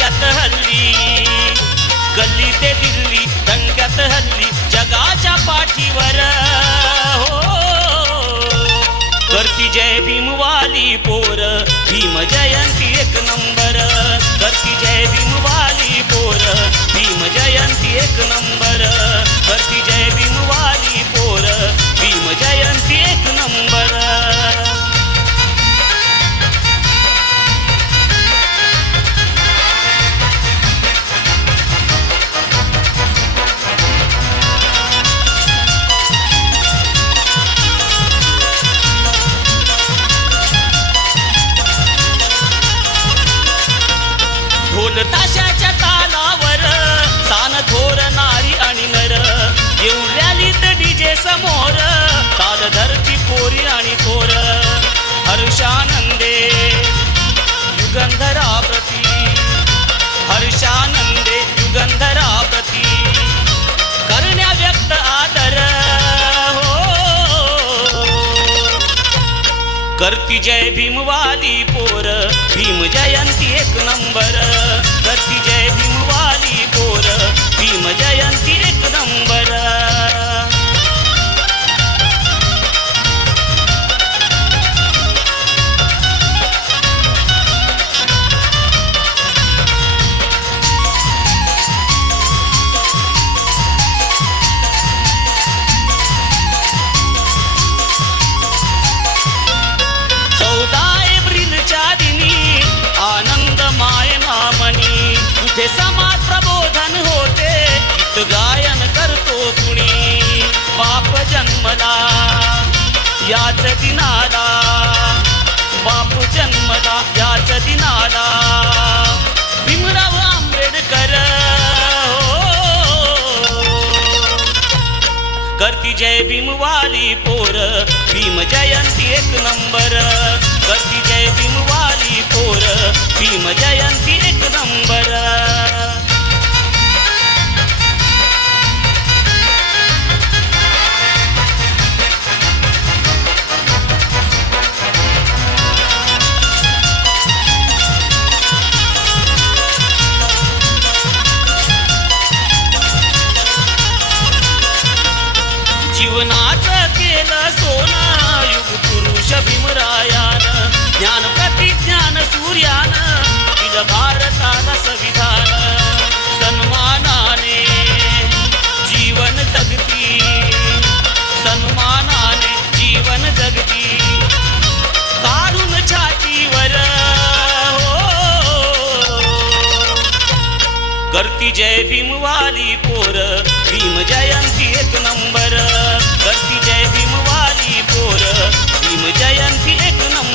दणक्यात हल्ली. गल्ली ते दिल्ली दणक्यात हल्ली जगाच्या पाठीवर. हो. करती जय भीमवाली पोर भीम जयंती एक नंबर. करती जय भीमवाली पोर भीम जयंती एक नंबर. करती जय समोर. काल धरती पोरी आणि पोर हर्षानंदे. युगंधरा प्रती. हर्षानंदे युगंधरा प्रती. करण्या व्यक्त आदर. हो. करती जय भीमवाली पोर. भीम जयंती एक नंबर. करती जय भीम जन्मला याच दिनाला. बाप जन्मला याच दिनाला. भीमराव आंबेडकर हो. करती जय भीमवाली पोर भीम जयंती एक नंबर. करती जय भीमवाली पोर भीम जयंती एक नंबर. करती जय भीमवाली पोर भीम जयंती एक नंबर. करती जय भीमवाली पोर भीम जयंती एक नंबर.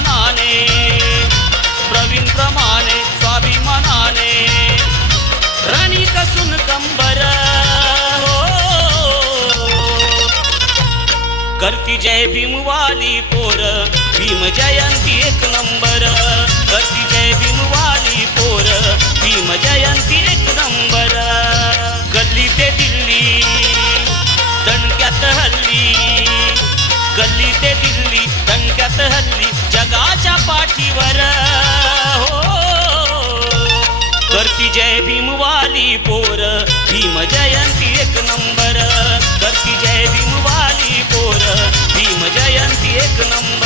स्वाभिमानाने प्रवीण प्रमाणे स्वाभिमानाने. रणी कसून कंबर हो. करती जय भीमवाली पोर भीम जयंती एक नंबर. करती जय भीमवाली पोर भीम जयंती एक नंबर. गल्ली ते दिल्ली. दणक्यात हल्ली जगाच्या पाठीवर. हो. करती जय भीमवाली पोर भीम जयंती एक नंबर. करती जय भीमवाली पोर भीम जयंती एक नंबर.